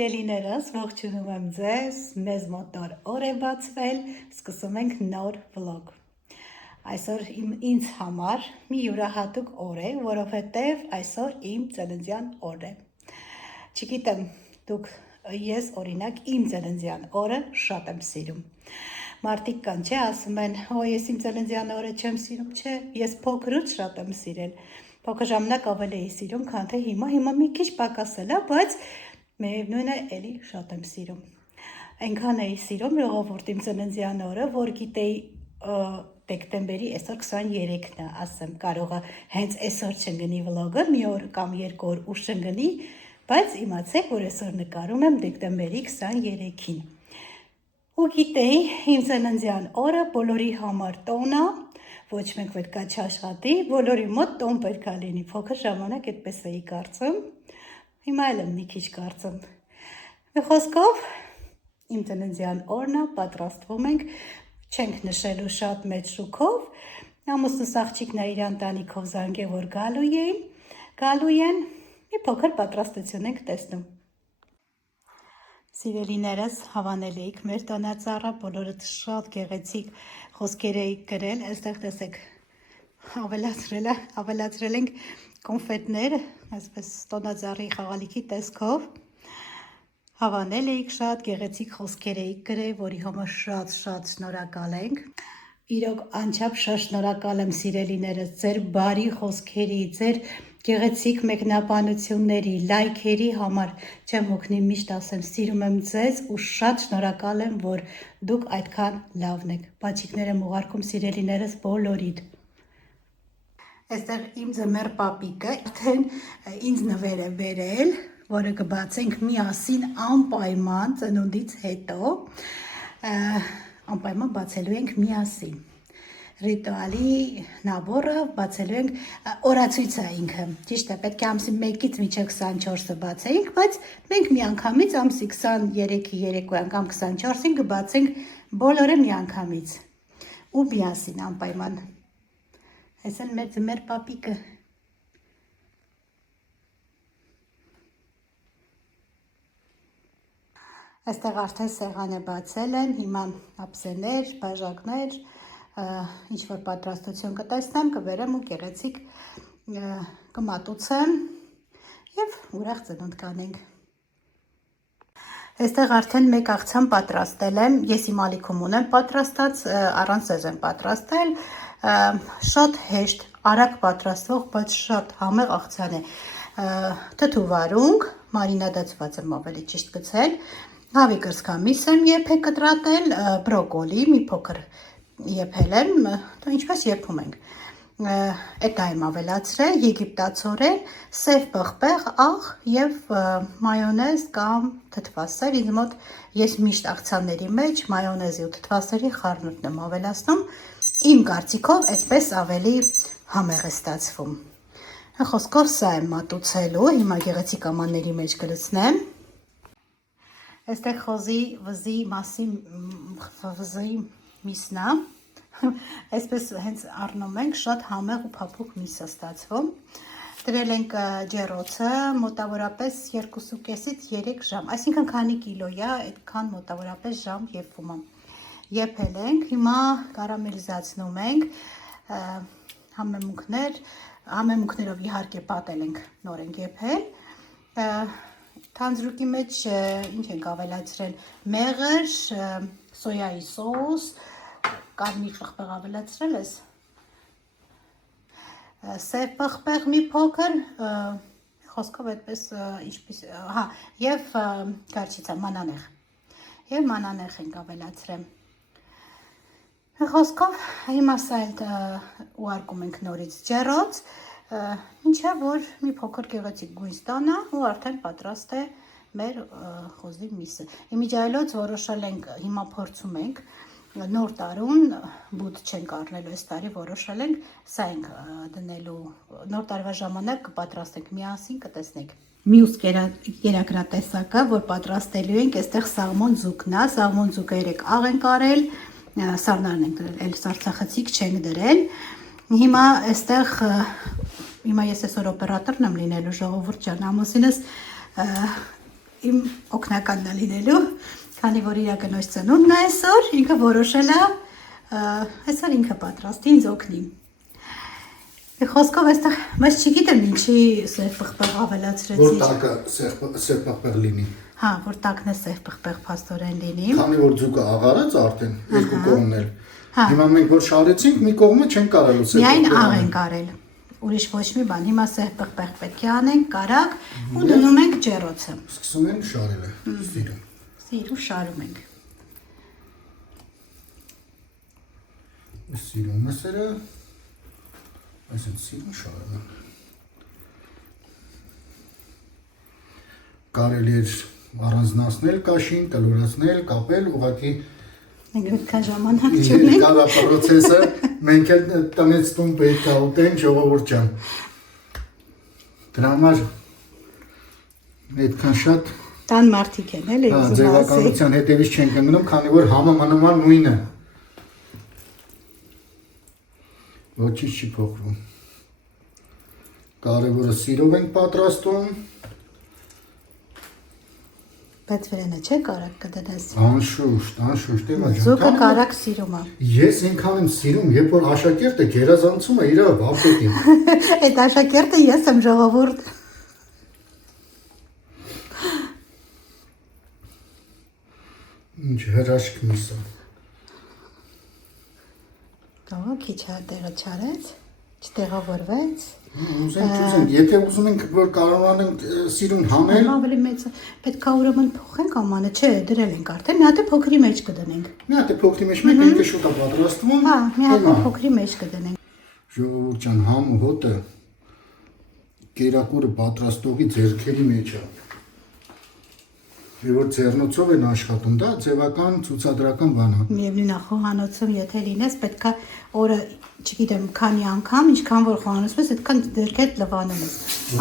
Սիրելիներս, ողջունում եմ ձեզ, մեզ մոտ նոր օր է բացվել, սկսում ենք նոր վլոգ։ Այսօր ինձ համար մի յուրահատուկ օր է, որովհետև այսօր իմ ծննդյան օրն է։ Չգիտեմ, ես օրինակ իմ ծննդյան օրը շատ եմ սիրում։ Մարդիկ կան, չէ, ասում են, ես իմ ծննդյան օրը չեմ սիրում, չէ, ես փոքրուց շատ եմ սիրել։ Փոքր ժամանակ ավելի էի սիրում, քան թե հիմա մի քիչ պակասել է, բայց միևնույն է, էլի շատ եմ սիրում։ Այնքան էի սիրում ժողովուրդ իմ ծննդյան օրը, որ գիտեի դեկտեմբերի այսօր 23-ն է, ասեմ, կարող է հենց այսօր չընկնի վլոգը, մի օր կամ երկու օր ուշ ընկնի, բայց իմացեք, որ այսօր նկարում եմ դեկտեմբերի 23-ին։ Ու գիտեի, իմ ծննդյան օրը բոլորի համար տոն է, ոչ մեկ պետքա չաշխատի, բոլորի մոտ տոն պետքա լինի, փոքր ժամանակ այդպես էի կարծում, հիմա էլ եմ մի քիչ կարծում։ Մի խոսքով, իմ ծննդյան օրն է, պատրաստվում ենք, չենք նշելու շատ մեծ շուքով, ամուսնուս աղջիկն է իր ընտանիքով զանգել, որ գալու են, մի փոքր պատրաստություն ենք տեսնում։ Սիրելիներս, հավանել էիք մեր տոնածառը, բոլորդ շատ գեղեցիկ խոսքեր էիք գրել, այստեղ տեսեք, ավելացրել ենք կոնֆետներ, այսպես տոնածառի խաղալիքի տեսքով, հավանել էիք շատ գեղեցիկ խոսքեր էիք գրել, որի համար շատ շնորհակալ ենք։ Իրոք անչափ շատ շնորհակալ եմ սիրելիներս, ձեր բարի խոսքերի, ձեր գեղեցիկ մեկնաբանությունների, լայքերի համար, չեմ հոգնի միշտ ասեմ, սիրում եմ ձեզ ու շատ շնորհակալ եմ, որ դուք այդքան լավն եք։ Բացիկներ եմ ուղարկում սիրելիներս բոլորիդ։ Այստեղ իմ ձմեռ պապիկը արդեն ինձ նվեր է բերել, որը կբացենք միասին անպայման ծնունդից հետո, անպայման բացելու ենք միասին։ Ռիտուալի նաբորը բացելու ենք օրացույց է ինքը, ճիշտ է, պետք է ամսի 1-ից մինչև 24-ը բացեինք, բայց մենք միանգամից ամսի 23-ի երեկոյան կամ 24-ին կբացենք բոլորը միանգամից ու միասին անպայման։ Այս են մեր ձմեռ պապիկը։ Այստեղ արդեն սեղանը բացել են, հիմա ափսեներ, բաժակներ, ինչ-որ պատրաստություն կտեսնեմ, կվերեմ ու գեղեցիկ կմատուցեմ և ուրախ ծնունդ կանենք։ Այստեղ արդեն մեկ աղցան պատրաստել եմ, ես իմ ալիքում ունեմ պատրաստած, առանց ձեզ եմ պատրաստել, շատ հեշտ, արագ պատրաստվող, բայց շատ համեղ աղցան է, թթու վարունգ, մարինադացված եմ ավելի ճիշտ գցել, հավի կրծքամիս եմ եփել կտրատել, բրոկոլի, մի փոքր եփել եմ, ինչպես եփում ենք, էտա եմ ավելացրել, եգիպտացորեն, սև պղպեղ, աղ և մայոնեզ կամ թթվասեր, ինձ մոտ ես միշտ աղցանների մեջ մայոնեզի ու թթվասերի խառնուրդն եմ ավելացնում, իմ կարծիքով այդպես ավելի համեղ է ստացվում։ Խոսքով սա եմ մատուցելու, հիմա գեղեցիկ ամանների մեջ կլցնեմ։ Այստեղ խոզի վզի մասի վզի միսն է, այսպես հենց առնում ենք, շատ համեղ ու փափուկ միս է ստացվում։ Դրել ենք ջեռոցը, մոտավորապես 2.5-ից 3 ժամ, այսինքն քանի կիլո է, այդքան մոտավորապես ժամ եփում է։ Եփել ենք, հիմա կարամելիզացնում ենք, համեմունքներով իհարկե պատել ենք, նոր ենք եփել։ Թանձրուկի մեջ ինչ ենք ավելացրել, մեղր, սոյայի սոուս, կարմիր պղպեղ ավելացրել ես, սև պղպեղ մի փոքր, խոսքով այդպես ինչպես, և գարչիցա, մանանեխ, և մանանեխ ենք ավելացրել։ Խոսքով հիմա սա ուղարկում ենք նորից ջեռոց, մինչև որ մի փոքր գեղեցիկ գույն ստանա ու արդեն պատրաստ է մեր խոզի միսը։ Իմիջիայլոց որոշել ենք, հիմա փորձում ենք, նոր տարուն բութ չենք առնելու այս տարի, որոշել ենք, սա ենք դնելու, նոր տարվա ժամանակ կպատրաստենք միասին, կտեսնենք։ Մյուս կերակրատեսակը, որ պատրաստելու ենք, այստեղ սաղմոն ձուկն է, սաղմոն ձուկը 3 աղ ենք արել, սառնարն ենք դրել, էլ սառցախցիկ չենք դրել։ Հիմա այստեղ, հիմա ես այսօր օպերատորն եմ լինելու ժողովուրդ ջան, ամուսինս իմ օգնականն է լինելու, քանի որ իր կնոջ ծնունդն է այսօր, ինքը որոշել է այսօր ինքը պատրաստի ինձ օգնի։ Խոսքով այստեղ մեզ չգիտեմ ինչի սև պղպեղ ավելացրեցի։ Որ տակը սև պղպեղ լինի։ Հա, որ տակն է սև պղպեղ փաստորեն լինի։ Քանի որ ձուկը աղարած արդեն երկու կողմն էլ։ Հիմա մենք որ շարեցինք, մի կողմը չեն կարելու սև։ Միայն աղ են կարել։ Ուրիշ ոչ մի բան։ Հիմա սև պղպեղ պետք է անենք, կարակ ու դնում ենք ջեռոցը։ Սկսում ենք շարելը, սիրում։ Սիրում շարում ենք։ Սիրում մսերը, այսինքն սիրում շարում են։ Կարելի է առանձնացնել կաշին, կլորացնել, կապել, ուղղակի Մենք այդքան ժամանակ չունենք։ Կա պրոցեսը, մենք էլ տնից տուն պետք է ուտենք, ժողովուրդ ջան։ Դրա համար այդքան շատ Տան մարդիկ են, էլի ուզում ասի։ ձևականության հետևից չենք ընկնում, քանի որ համը մնում է նույնը։ Ոչինչ չի փոխվում։ Կարևորը սիրով ենք պատրաստում։ Բայց վրանը չէ կարակ կդնես։ Անշուշտ, Էվա ջան։ Զուկը կարակ սիրում է։ Ես ինքան եմ սիրում, երբ որ աշակերտը գերազանցում է իր վարպետին։ Այդ աշակերտը ես եմ ժողովուրդ։ Ինչ հրաշք միսա։ Դա քիչ տեղը չարեց, չտեղավորվեց։ Ուզենք, եթե ուզում ենք որ կարողանանք սիրուն հանել, Ավելի մեծ պետք է ուրեմն փոխենք ամանը, չէ, դրել ենք արդեն, մի հատ է փոքրի մեջ կդնենք։ մի հատ է փոքրի մեջ մեկ ինքը շուտ է պատրաստվում։ Հա, մի հատ է փոքրի մեջ կդնենք։ Ժողովուրդ ջան, համը հոտը կերակուրը պատրաստողի ձեռքերի մեջ է։ Եվ որ ձեռնոցով են աշխատում, դա ձևական ցուցադրական բան է։ Միևնույն է խոհանոցում եթե լինես, պետք է օրը, չգիտեմ, քանի անգամ, ինչքան որ խոհանոցում ես, այդքան ձեռքդ լվանում ես։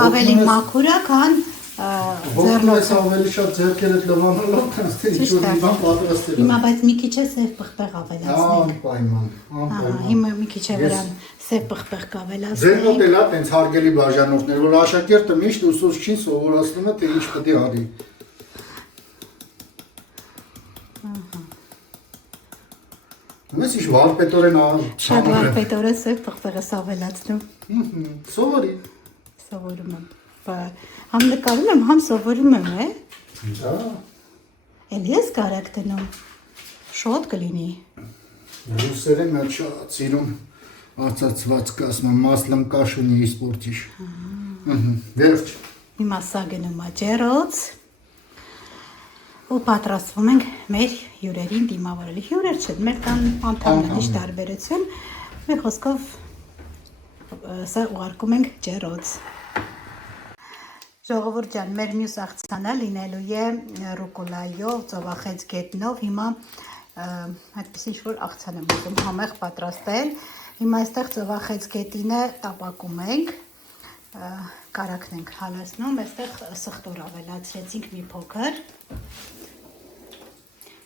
Ավելի մաքուր է, քան ձեռնոցը ավելի շատ ձեռքերդ լվանալով, թե ինչ որ մի բան պատրաստել։ Հիմա բայց մի քիչ է սև պղպեղ ավելացնենք։ Անպայման, անպայման։ Հիմա մի քիչ է վրան սև պղպեղ կավելացնենք։ Ձեր մոտ էլ է տենց հարգելի բաժանորդներ, որ աշակերտը միշտ ուսուցչին սովորացնում է, թե ինչ պետք է արի։ Մեզ ինչ վարպետորեն Շատ վարպետորեն սև պղպեղ ես ավելացնում։ Սովորի։ Սովորում եմ։ Համ նկարում եմ, համ սովորում եմ, է։ Դա։ Էլ ես կարակ դնում։ Շոտ կլինի։ Ռուսերեն նա շատ սիրում արծացված կասմա մասլամ կաշունի իսպորտիչ։ Վերջ։ Հիմա սա գնում է ջեռոց։ Ու պատրաստվում ենք մեր հյուրերին դիմավորել։ Հյուրեր չէ, մեր տան անդամներ, ինչ տարբերություն։ Մի խոսքով սա ուղարկում ենք ջեռոց։ Ժողովուրդ ջան, մեր մյուս աղցանը լինելու է ռուկոլայով, ծովախեց գետնով։ Հիմա այդպես ինչ-որ աղցան եմ ուզում համեղ պատրաստել։ Հիմա այստեղ ծովախեց գետինը տապակում ենք, կարակն ենք հալացնում, այստեղ սխտոր ավելացրեցինք մի փոքր։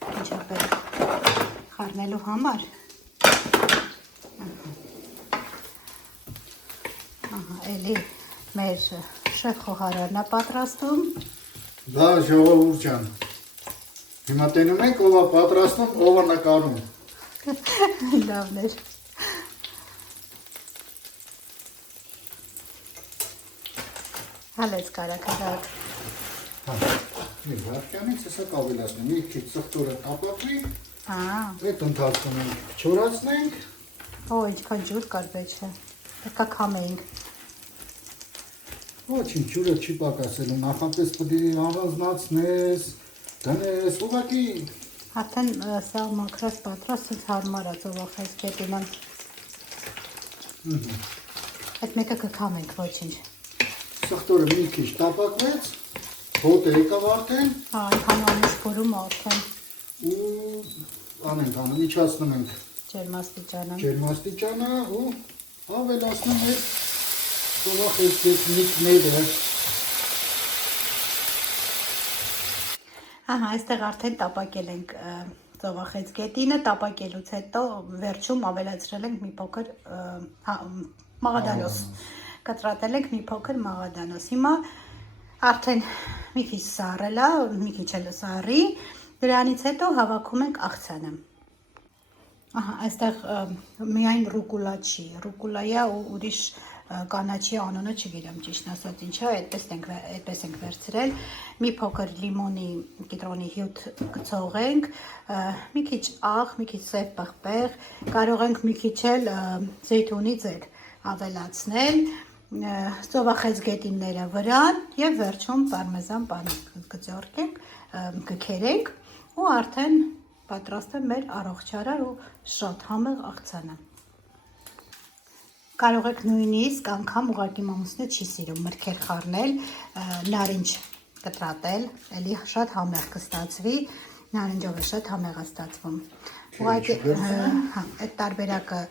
Ինչապեր խառնելու համար։ Էլի մեր շեֆ խոհարարն է պատրաստում։ Դա ժողովուրդ ջան։ Հիմա տենում ենք ով է պատրաստում, ով է նկարում։ Լավն էր։ Հալեց կարակը։ Հա։ Մի վարքյանից հեսա կավելացնեմ, մի քիչ սխտորը տապակվի, այդ ընթացքում ենք չորացնենք։ Ինչքան ջուր կար վեճը, պետք է քամեինք։ Ոչինչ ջուրը չի պակասելու, նախապես պետք է առանձնացնես, դնես, ուղղակի։ Արդեն սա մաքրած պատրաստ հարմար է ծովախեց գետինը։ Այդ մեկը կքամենք, ոչինչ։ Սխտորը մի քիչ տապակվեց, հոտը եկավ արդեն։ Հա, այնքան անիշ փորում արդեն։ Ու անենք, իջացնում ենք ջերմաստիճանը ու ավելացնում ենք ծովախեց գետնիկները։ Ահա, այստեղ արդեն տապակել ենք ծովախեց գետինը, տապակելուց հետո վերջում ավելացրել ենք մի փոքր մաղադանոս։ Կտրատել ենք մի փոքր մաղադանոս։ Հիմա Արդեն մի քիչ սառել է, մի քիչ էլ սառի, դրանից հետո հավաքում ենք աղցանը։ Ահա, այստեղ միայն ռուկուլա չի, ռուկուլայա ու ուրիշ կանաչի անունը չգիտեմ ճիշտ ասած ինչա, այդպես ենք վերցրել։ Մի փոքր լիմոնի կիտրոնի հյութ կցողենք, մի քիչ աղ, մի քիչ սև պղպեղ, կարող ենք մի քիչ էլ զեյթունի ձետ ավելացնել, ծովախեցգետինները վրան եւ վերջում պարմեզան պանիր կձորկենք, կքերենք ու արդեն պատրաստ է մեր առողջարար ու շատ համեղ աղցանը։ Կարող եք նույնիսկ անգամ ուղղակի մամուսնը չի սիրում մրգեր խառնել, նարինջ կտրատել, էլի շատ համեղ կստացվի, նարինջով է շատ համեղ է ստացվում։ Ուղղակի այդ տարբերակը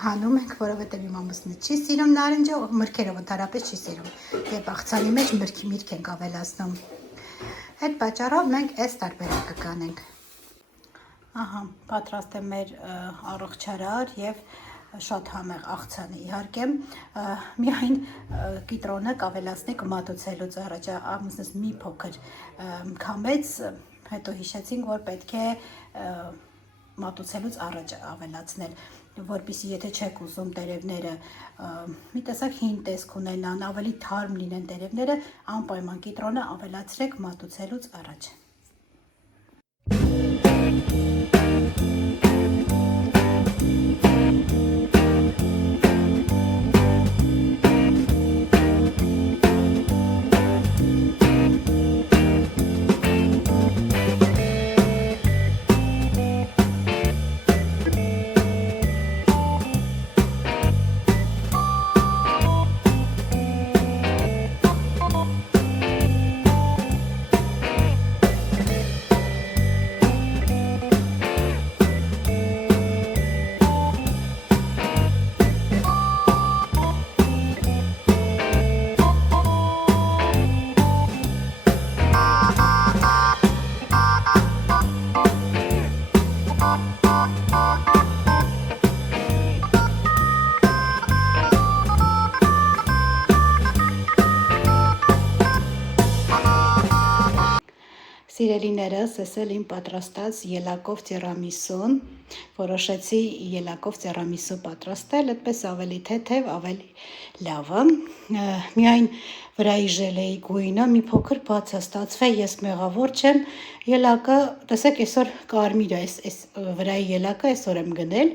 հանում ենք, որովհետև իմ ամուսինը չի սիրում նարինջը, մրգերով ընդհանրապես չի սիրում, երբ աղցանի մեջ միրգ ենք ավելացնում։ Այդ պատճառով մենք այս տարբերակը կանենք։ Ահա, պատրաստ է մեր առողջարար եւ շատ համեղ աղցանը, իհարկե, միայն կիտրոնը կավելացնենք մատուցելուց առաջ, ամուսնս մի փոքր քամեց, հետո հիշեցինք, որ պետք է մատուցելուց առաջ ավելացնել, որպեսզի եթե չեք ուզում տերևները մի տեսակ հին տեսք ունենան, ավելի թարմ լինեն տերևները, անպայման կիտրոնը ավելացրեք մատուցելուց առաջ։ Սիրելիներս, ես էլ իմ պատրաստած ելակով տիրամիսուն, որոշեցի ելակով տիրամիսու պատրաստել, այդպես ավելի թեթև, ավելի լավը, միայն վրայի ժելեի գույնը մի փոքր բաց է ստացվել, ես մեղավոր չեմ, ելակը, տեսեք, այսօր կարմիր է, այս վրայի ելակը այսօր եմ գնել,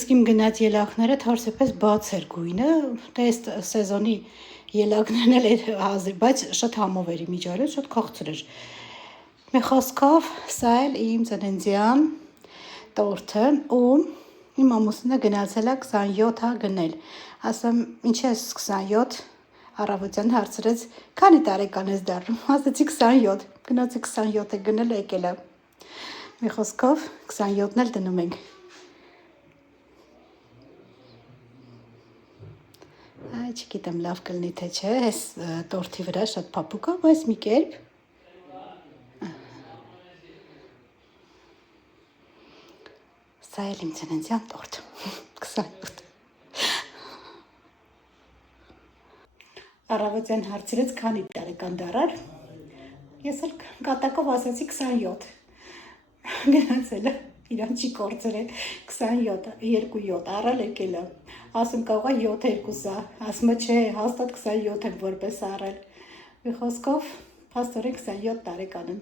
իսկ իմ գնած ելակները թարսեպես բաց էր գույնը, այս սեզոնի ելակներն էլ հազիվ, բայց շատ համով էր իմիջիայլոց, շատ քաղցր էր։ Մի խոսքով, սա էլ իմ ծննդյան տորթը ու իմ ամուսինը գնացել է 27 գնել, ասեմ, ինչ ես 27, առավոտյան հարցրեց, քանի տարեկան ես դառնում, ասեցի 27, գնացի 27 է գնել եկել է, մի խոսքով 27-ն էլ դնում ենք։ Չգիտեմ լավ կլինի թե չէ, այս տորթի վրա շատ փափուկ է, բայց մի կերպ սա էլ իմ ծննդյան տորթ, 27։ Առավոտյան հարցրեց քանի տարեկան դառար, ես էլ կատակով ասացի 27, գնացել է, իրան չի կործրել, 27, 2-7 առալ եկել է, ասում կաղա 7-2-ա, ասում չէ, հաստատ 27 եմ որպես առել, մի խոսքով, փաստորեն 27 տարեկան եմ,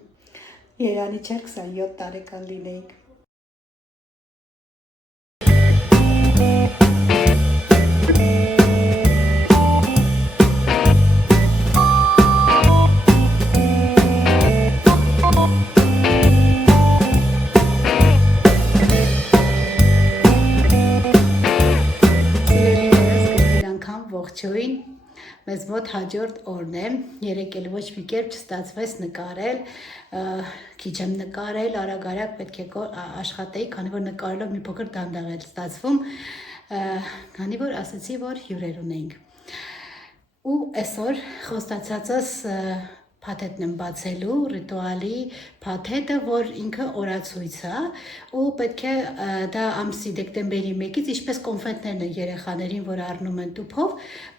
երանի չէր 27 տարեկան լինեիք։ Ողջույն, մեզ մոտ հաջորդ օրն է, երեկել ոչ մի կերպ չստացվեց նկարել, քիչ եմ նկարել, արագ-արագ պետք է աշխատեի, քանի որ նկարելով մի փոքր դանդաղ էր ստացվում, քանի որ ասացի, որ հյուրեր ունեինք։ Ու այսօր խոստացածս փաթեթն եմ բացելու, ռիտուալի փաթեթը, որ ինքը օրացույց է, ու պետք է դա ամսի դեկտեմբերի 1-ից, ինչպես կոնֆետներն են երեխաներին, որ առնում են տուփով,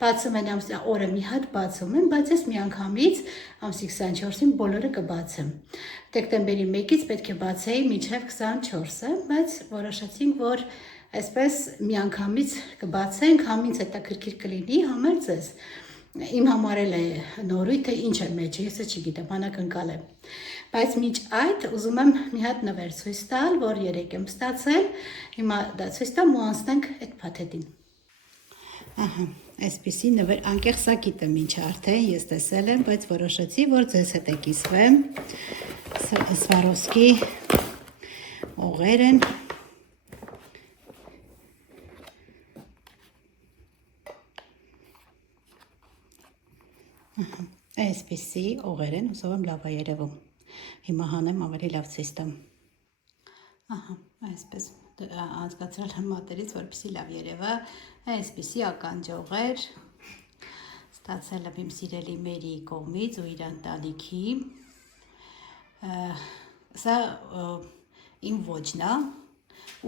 բացում են օրը մի հատ բացում են, բայց ես միանգամից ամսի 24-ին բոլորը կբացեմ։ Դեկտեմբերի 1-ից պետք է բացեի մինչև 24-ը, բայց որոշեցինք, որ այսպես միանգամից կբացենք, համից հետաքրքիր կլինի, համել ձեզ։ Իմ համար էլ է նորույթը, ինչ է մեջը, ես չգիտեմ, անակնկալ է։ Բայց մինչ այդ ուզում եմ մի հատ նվեր ցույց տալ, որ 3 եմ ստացել, հիմա դա ցույց տամ ու անցնենք այդ փաթեթին։ Ահա, այսպիսի նվեր, անկեղծ սա գիտեմ ինչ արդեն ես տեսել եմ, բայց որոշեցի, որ ձեզ հետ է կիսվեմ։ Սվարովսկի օղեր են։ Այսպիսի օղեր են, հուսով եմ լավ է երևում։ Հիմա հանեմ ավելի լավ ցույց տամ։ Ահա, այսպես անցկացրել եմ մատերից, որպեսզի լավ երևա։ Այսպիսի ականջողեր ստացել եմ իմ սիրելի Մերի կողմից ու իր ընտանիքի։ Սա իմ ոճն է,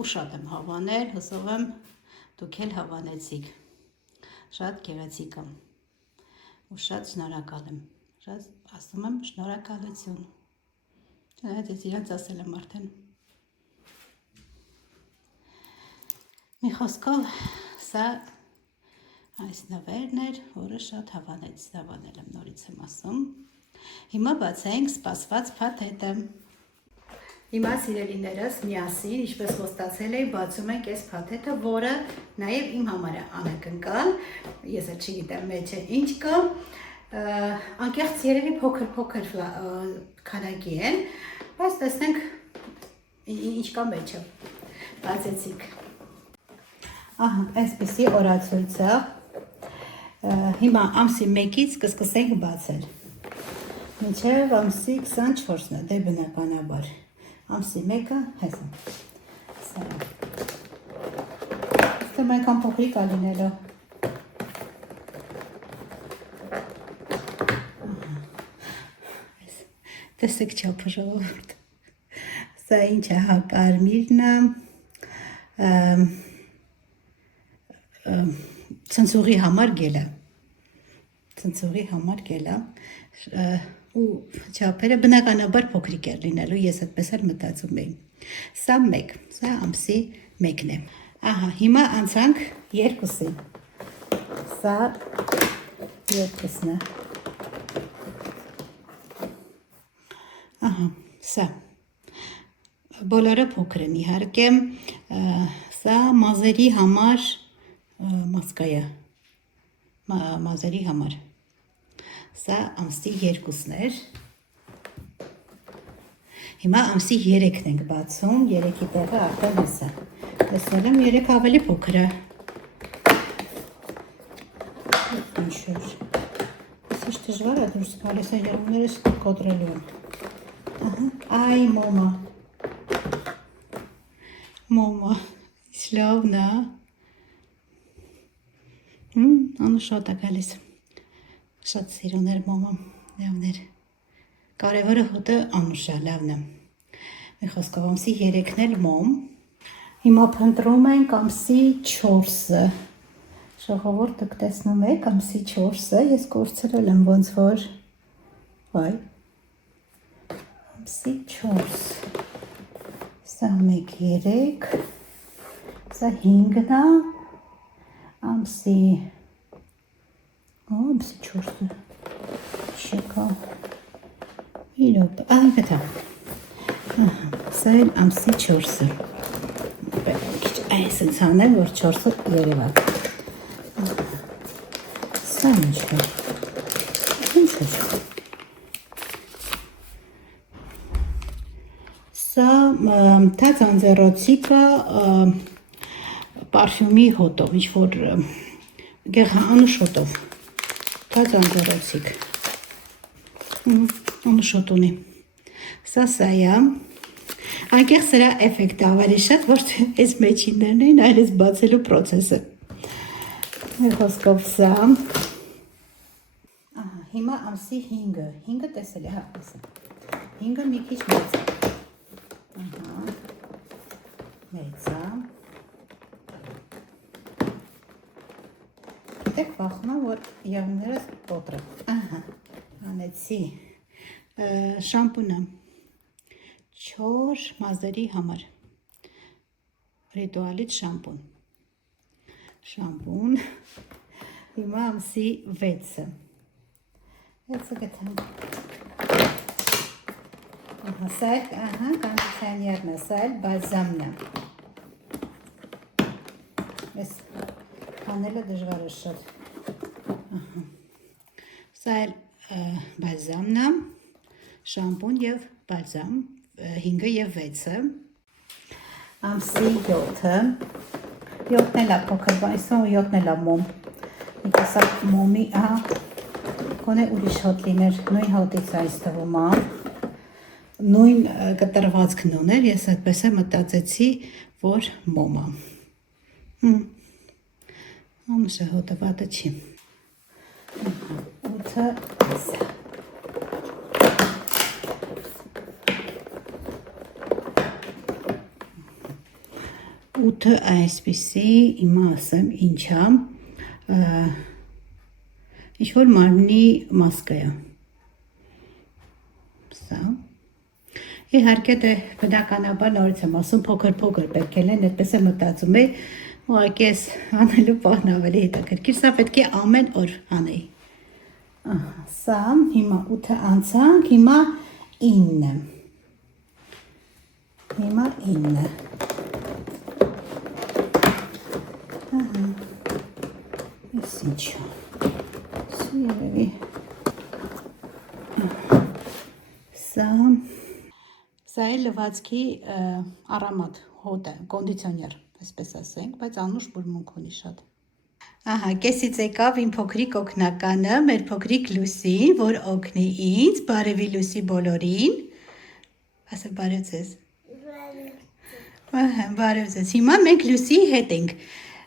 ու շատ եմ հավանել, հուսով եմ դուք էլ հավանեցիք։ Շատ գեղեցիկ է։ Ու շատ շնորհակալ եմ, շատ ասում եմ շնորհակալություն։ Ես իրանց ասել եմ արդեն։ Մի խոսքով սա այս նվերն էր, որը շատ հավանել եմ, նորից եմ ասում։ Հիմա բացենք սպասված փաթեթը։ Հիմա սիրելիներս միասին, ինչպես խոստացել էի, բացում ենք այս փաթեթը, որը նաև իմ համար է անակնկալ, ես էլ չգիտեմ մեջը ինչ կա, անկեղծ երևի փոքր քանակի են, բայց տեսնենք ինչ կա մեջը, բացեցիք։ Ահա, այսպիսի օրացույց է, հիմա ամսի 1-ից կսկսենք բացել, մինչև ամսի 24-ն է, դե բնականաբար, ամսի 1-ը հեսա, սա է, ստեմ այնքան փոքրիկ ա լինելով, տեսեք չափը ժողովուրդ, սա ինչ է, հա, կարմիրն է, ցնցուղի համար գելա, ու չափերը բնականաբար փոքրիկ էր լինելու, ես այդպես էլ մտածում էի։ Սա 1, սա ամսի 1-ն է։ Ահա, հիմա անցանք 2-ին։ Սա 2-ն է։ Ահա, սա։ Բոլորը փոքր են իհարկե, սա մազերի համար մասկայա, մազերի համար։ Սա ամսի 2-ն էր, հիմա ամսի 3-ն ենք բացում, 3-ի տեղը արդեն հեսա, տեսել եմ 3 ավելի փոքր է, ինչ-որ, ես դժվար է դուրս գալիս են եղումներս կոտրելու եմ, այ մոմա, ինչ լավն է, անուշատ է գալիս, շատ սիրուն էր մոմը, լավն էր, կարևորը հոտը անուշա, լավն է, մի խոսքով ամսի 3-ն էլ մոմ, հիմա փնտրում ենք ամսի 4-ը, ժողովուրդը տեսնում եք ամսի 4-ը, ես կորցրել եմ ոնց որ, վայ, ամսի 4, սա 1-3, սա 5-ն է, ամսի 4-ը, շեկա, իրոպ, գտա, սա էլ ամսի 4-ը, այս ինձ հանեմ, որ 4-ը երևակ, սա ինչ է, սա թաց անձեռոցիկը պարֆյումի հոտով, ինչ-որ գեղանուշ հոտով, թաց անձեռոցիկ, անուշոտ ունի, սա է, անկեղ սրա էվեկտ ավելի շատ, որ այս մեջիններն էին, այլ այս բացելու պրոցեսը, մի խոսքով սա, հիմա ամսի 5-ը, 5-ը տեսել է, հա, տեսա, 5-ը մի քիչ մեծ է, մեծ է, գիտեք վախում եմ, որ եղներս պոտրը, անեցի, շամպունը, 4 մազերի համար, Ritualit շամպուն, հիմա ամսի 6-ը, 6-ը գտեմ, սա էլ, կանդիցիոներն է, սա էլ բալզամն է, ես հանելը դժվար է շատ, սա էլ բալզամն է, շամպուն և բալզամ, 5-ը և 6-ը, ամսի 7-ը, 7-ն էլ է փոքր, այսօր 7-ն էլ է մոմ, մի կեսակ մոմի, կոնե ուրիշ հոտ լիներ, նույն հոտից այս թվում է, նույն կտրվածքն ուներ, ես այդպես է մտածեցի, որ մոմ է, ամսը հոտը վատը չի, 8-ը այսը, 8-ը այսպիսի, իմա ասեմ, ինչա, ինչ-որ մարմնի մասկը է, սա, իհարկե դե բնականաբար նորից եմ ասում, փոքր պետք են, այդպես է մտածում է, ուղղակի ես անելու պահն ավելի հետաքրքիր, սա պետք է ամեն օր անեի, սա, հիմա 8-ը անցանք, հիմա 9-ը, Ես ինչա, սիրելի, սա է լվացքի առամատ հոտ է, կոնդիցիոներ, այսպես ասենք, բայց անուշ բուրմունք ունի շատ։ Կեսից եկավ իմ փոքրիկ օգնականը, մեր փոքրիկ Լուսին, որ օգնի ինձ, բարևի Լուսի բոլորին, ասը բարև ձեզ, բարև ձեզ, հիմա մենք Լուսիի հետ ենք,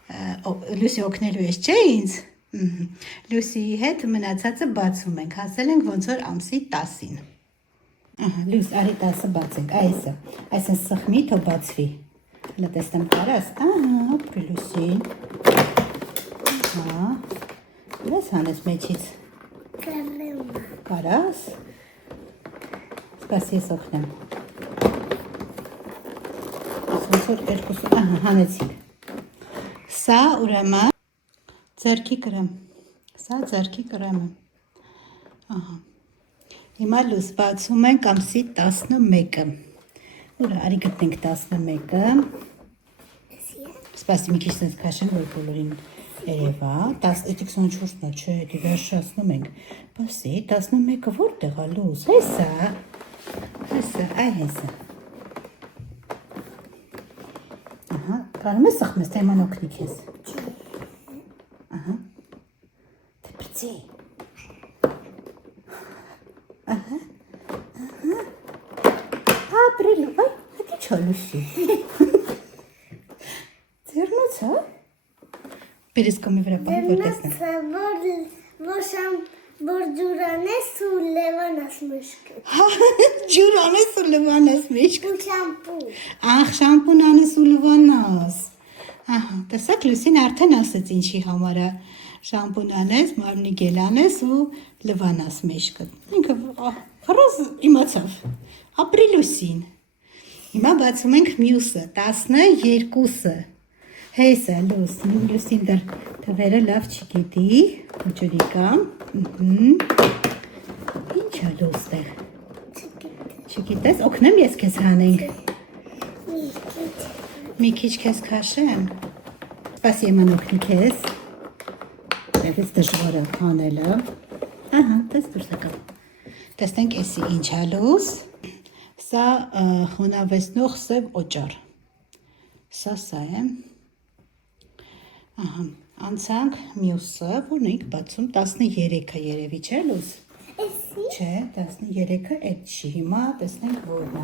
Լուսի օգնելու ես չէ ինձ, Լուսիի հետ մնացածը բացում ենք, հասել ենք ոնց որ ամսի 10-ին, Լուս, արի 10-ը բացենք, այս են սխմի, թո բացվի, հլը տեսնեմ կարաս, Լուսին, ես հանես մեջից, կարաս, սպաս ես օգնեմ, ոնց որ հանեցիք, Սա ուրեմն ձեռքի կրեմ, սա ձեռքի կրեմը, հիմա լուս բացում ենք ամսի 11-ը, ուրա արի գտնենք 11-ը, սպասի մի քիչ սենց քաշեմ, որ բոլորին երևա, 24-ն է, չէ, դի վերջացնում ենք, բասի 11-ը որտեղ է լուս, հեսա, այ հեսա, կարում ես սխմես, թե ման օգնի քեզ, դեպրծի, ապրելու, այ, հատի չա լուսի, ձերնոց, հա, բերես կոմի վրա պահի, որ տեսնեմ, որ ջուրանես ու լևանաս միշկը, ջուրանես ու լևանաս միշկը, ու շամպու, շամպուն անես ու լվանաս, տեսակ Լուսին արդեն ասեց ինչի համար է, շամպուն անես, մարմնի գել անես ու լվանաս միշկը, ինքը վրոզ իմացավ, ապրի Լուսին, հիմա բացում ենք մյուսը, 12-ը, հեսա Լուս, Լուսին դար թվերը լավ չգիտի, ջուրիկա, ինչ է Լուս տեղ, չգիտես, օգնեմ ես քեզ հանենք, մի քիչ քեզ քաշեմ, սպասի եման օգնի քեզ, դեղից դժվար է հանելը, տես դուրս եկավ, տեսնենք էսի ինչ է Լուս, սա խոնավեցնող սև օճառ, սա է, անցանք մյուսը, որն ենք բացում 13-ը երևի չէ Լուս, չէ 13-ը էդ չի, հիմա տեսնենք որն է,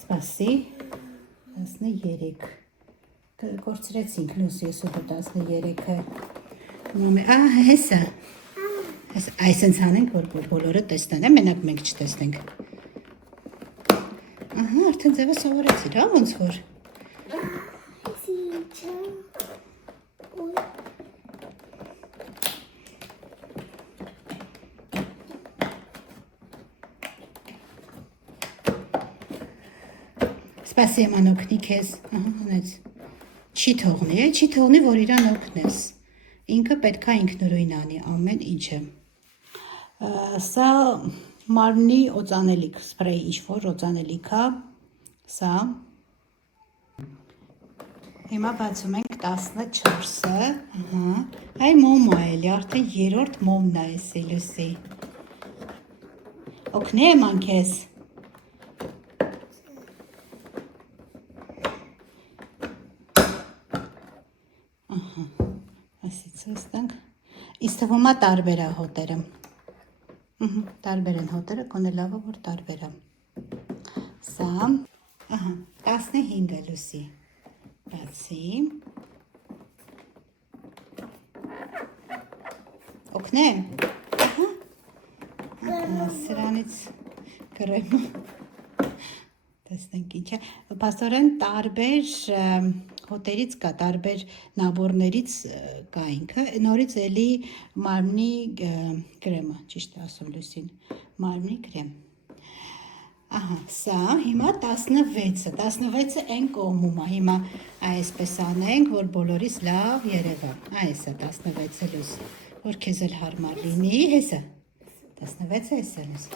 սպասի 13, կորցրեցինք Լուս ես ու 13-ը, հեսա, Այսենց անենք, որ բոլորը տեսնեն, մենակ մենք չտեսնենք։ Ահա, արդեն ձևը սովորեցիր, հա, ոնց որ։ Ինչա։ Ոյ։ Սպասի եմ անօգնի քեզ, ահա, հունեց։ Չի թողնի, որ իրան օգնես։ Ինքը պետքա ինքնուրույն անի ամեն ինչը։ Սա մարմնի օծանելիք, սպրեյ ինչ-որ օծանելիք է, սա։ Հիմա բացում ենք 14-ը, այ մոմը էլի, արդեն երորդ մոմն է էսի, լուսի։ Օգնի եմ անքեզ։ Ասից ոստանք, իս թվում է տարբեր է հոտերը, տարբեր են հոտերը, կոնե լավը, որ տարբեր է, սա, 15-ը լուսի, բացի, օգնեմ, սրանից կրեմ, տեսնենք ինչ է, պաստորեն տարբեր հոտերից կա, տարբեր նաբորներից կա ինքը, նորից էլի մարմնի կրեմը, ճիշտ ասում լուսին, մարմնի կրեմ, ահա, սա, հիմա 16-ը են կողմում է, հիմա այսպես անենք, որ բոլորիս լավ երևա, այսը 16-ը լուս, որ քեզ էլ հարմար լինի, հեսը, 16-ը էսը լուս,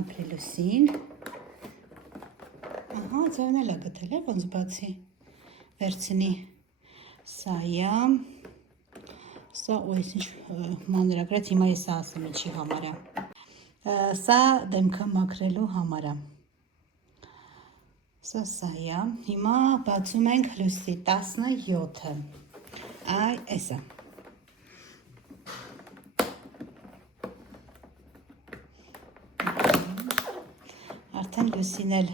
ապրելուսին, ահա, ձևն էլ է գտել է, ոնց բացի, վերցնի, սա է, սա, ոյս ինչ մանրագրեց, հիմա ես ասում ինչի համար է, սա դեմքը մաքրելու համար է, սա է, հիմա բացում ենք լուսի 17-ը, այ էսը, արդեն լուսին էլ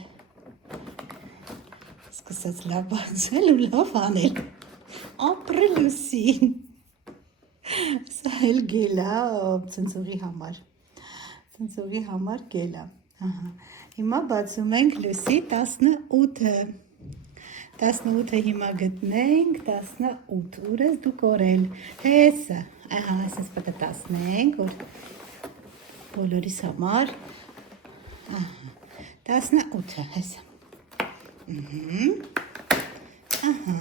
սկսեց լավ բացել ու լավ անել, ապրի լուսին, սա էլ գել է ծնծուղի համար գել է, հիմա բացում ենք լուսի 18-ը, 18-ը հիմա գտնենք, 18, ուր ես դու կորել, հեսը, ահա, այսպես պետք է տասնենք, որ բոլորիս համար, ահա, 18-ը, հեսը, ահա,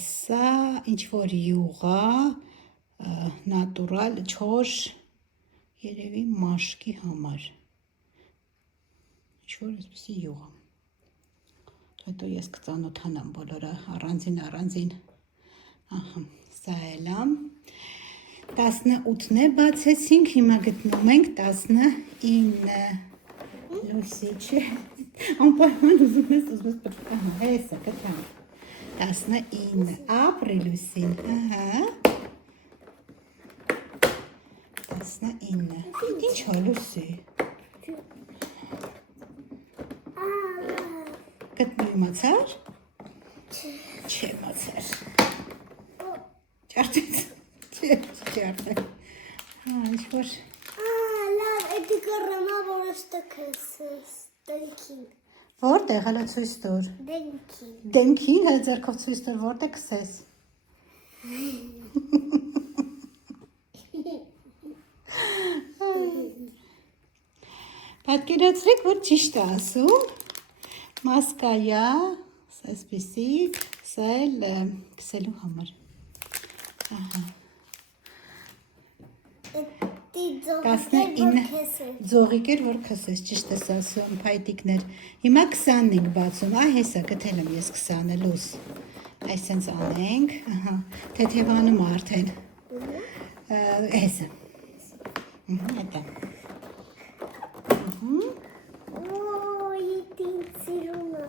սա ինչ-որ յուղա, նատուրալ, չոր, երևի մաշկի համար, ինչ-որ այսպիսի յուղա, հետո ես կծանոթանամ բոլորը առանձին, ահա, սա էլամ, 18-ն է բացեցինք, հիմա գտնում ենք 19-ը, լուսի չէ, անպայման ուզում ես պրտկան, հեսը գտանք, 19, ապրի լուսին, ահա, 19, ինչ հա լուսի, գտնու մացար, չէ մացար, ճարտեց, Չարտը, ինչ-որ… լավ, էդի կռամա որոշտը կսես, դենքին։ Որտեղ, հալա ցույց տուր։ Դենքին։ Դեմքին, հա ձեռքով ցույց տուր, որտեղ կսես։ Պատկերացրեք, որ ճիշտ է ասում, մասկայա, այսպիսի, սա էլ կսելու համար։ Ահա։ 19 ձողիկ էր, որ քսես, ճիշտ ես ասում, փայտիկներ։ Հիմա 20-ն ենք բացում, այ հեսա, գտել եմ ես 20-ը լուս։ Այսենց անենք, թեթևանում արդեն։ Հեսա։ Հետա։ Ոյ, դին սիրունը։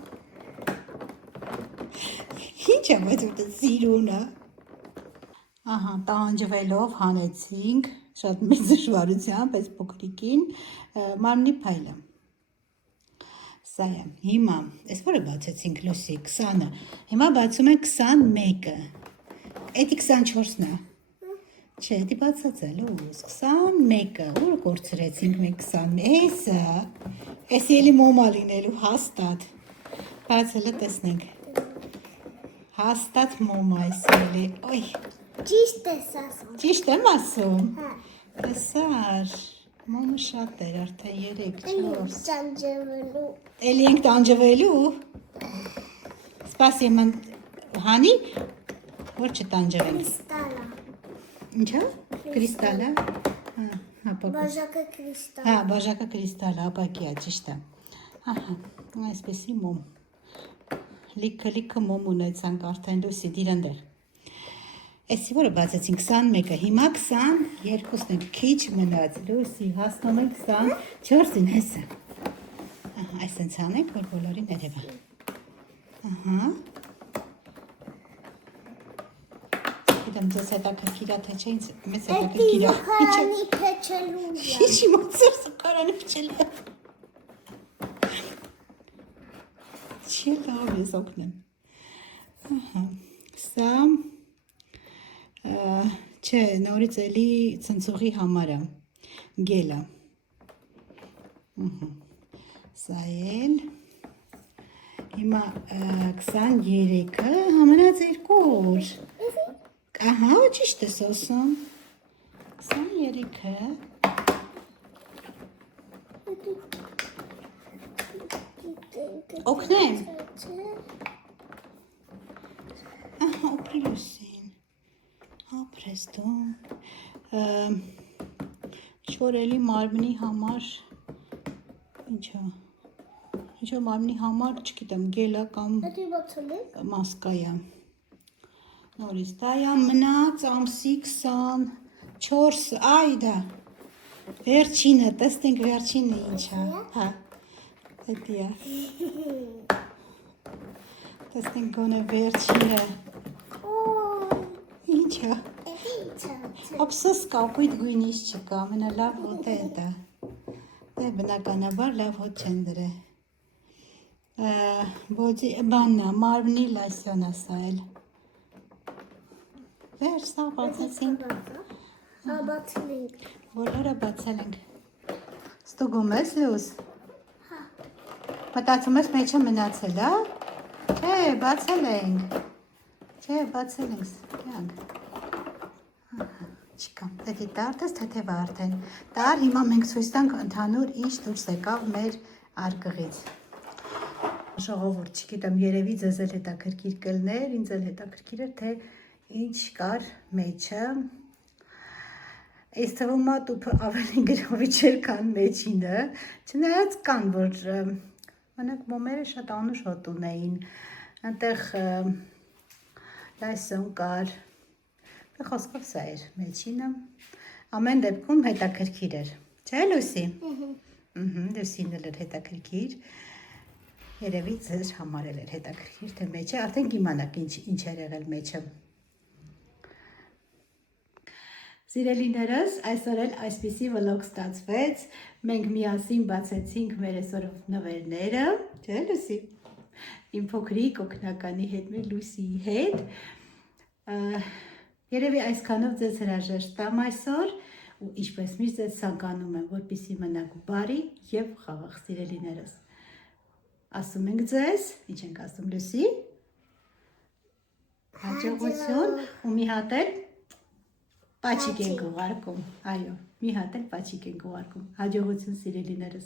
Ինչ է բայց ուտը սիրունը։ Ահա, տանջվելով հանեցինք, շատ մեծ դժվարությամբ, այս փոքրիկին, մարմնի փայլը։ Սա է։ Հիմա, այս որը բացեցինք Լուսի, 20-ը։ Հիմա բացում ենք 21-ը։ Էդի 24-ն է։ Չէ, դի բացած է լույս, 21-ը, որը կորցրեցինք մենք 21-ը, ես էլի մոմա լինելու, հաստատ, բացելը տեսնենք, հաստատ մոմա ես էլի, ոյ, Ճիշտ ես ասում։ ճիշտ եմ ասում, Հա։ տեսար, մոմը շատ էր, արդեն 3-4, Ճանջվելու։ էլի ենք տանջվելու, սպասի ման, հանի, որ չտանջվենք, Կրիստալա։ ինչա, կրիստալը, հապակոս. Բաժակը կրիստալ։ Հա, բաժակը կրիստալ, ապակի է, ճիշտ է, ահա, այսպեսի մոմ, լիքը մոմ ունեցանք արդեն Լուսի դիրանդեր, այսի որը բացեցին 21-ը, հիմա 22-ն ենք, քիչ մնաց, Լուսի, հասնում ենք 24-ին հեսը, այսենց անենք, որ բոլորին ներևա, ահա, գիտեմ ձեզ հետաքրքիր է, թե չէ ինձ մեծ հետաքրքիր է, Զուխարանի փեչելու է։ Ինչ իմացար սուկարանը փչել է։ Չի լավ ես օգնեմ։ Սա չէ, նորից էլի ցնցողի համար է, գել է։ Սա էլ հիմա 23-ը համարած 2 Ահա, ճիշտ ես ասում։ 23-ը Օգնեմ։ Ահա, օգնի Լուսին։ Ապրես դու։ Ինչ-որ էլի մարմնի համար, ինչ-որ մարմնի համար, չգիտեմ, գելա կամ Դի բացոլեք։ մասկայա։ Նորից դայա մնաց ամսի 24, այդա, վերջինը, տեսնենք վերջինը ինչ է, հա, հետի է, տեսնենք գոնե վերջինը, ինչ է, ապսոս կապույտ գույնից չկա, ամենալավ հոտ է դա, դե բնականաբար լավ հոտ չեն դրե, բաննա, մարմնի լասյոն է սա էլ, Վեր, սա բացեցինք, Հա, բացել ենք։ բոլորը բացել ենք, ստուգում ես լուս, մտածում ես մեջը մնացել, չէ, բացել ենք, չկա, դետի տարդես թեթև արդեն, տար հիմա մենք ցույց տանք ընդհանուր ինչ դուրս եկավ մեր արկղից, ժողովուրդ, չգիտեմ, երևի ձեզ էլ հետաքրքիր կլներ, ինձ էլ հետաքրքիր էր, թե ինչ կար մեջը, այս թվում է տուփը ավելի գրավիչ էր քան մեջինը, չնայած կան, որ մենակ մոմերը շատ անուշ հոտ ունեին, այնտեղ լայսոն կար, խոսքով սա էր մեջինը, ամեն դեպքում հետաքրքիր էր, չէ Լուսի? Լուսին էլ էր հետաքրքիր, երևի ձեզ համար էլ էր հետաքրքիր, թե մեջը, արդեն կիմանաք ինչ էր եղել մեջը, Սիրելիներս, այսօր էլ այսպիսի վլոգ ստացվեց, մենք միասին բացեցինք մեր այսօրով նվերները, չէ Լուսի, իմ փոքրիկ օգնականի հետ, մեր Լուսիի հետ, երևի այսքանով ձեզ հրաժեշտ տամ այսօր, ու ինչպես միշտ ձեզ ցանկանում եմ, որպեսզի մնաք բարի և խաղաղ սիրելիներս, ասում ենք ձեզ, ինչ ենք ասում Լուսի, հաջողություն ու մի հատ էլ Պաչիկ ենք ուղարկում, այո, մի հատ էլ պաչիկ ենք ուղարկում, հաջողություն սիրելիներս։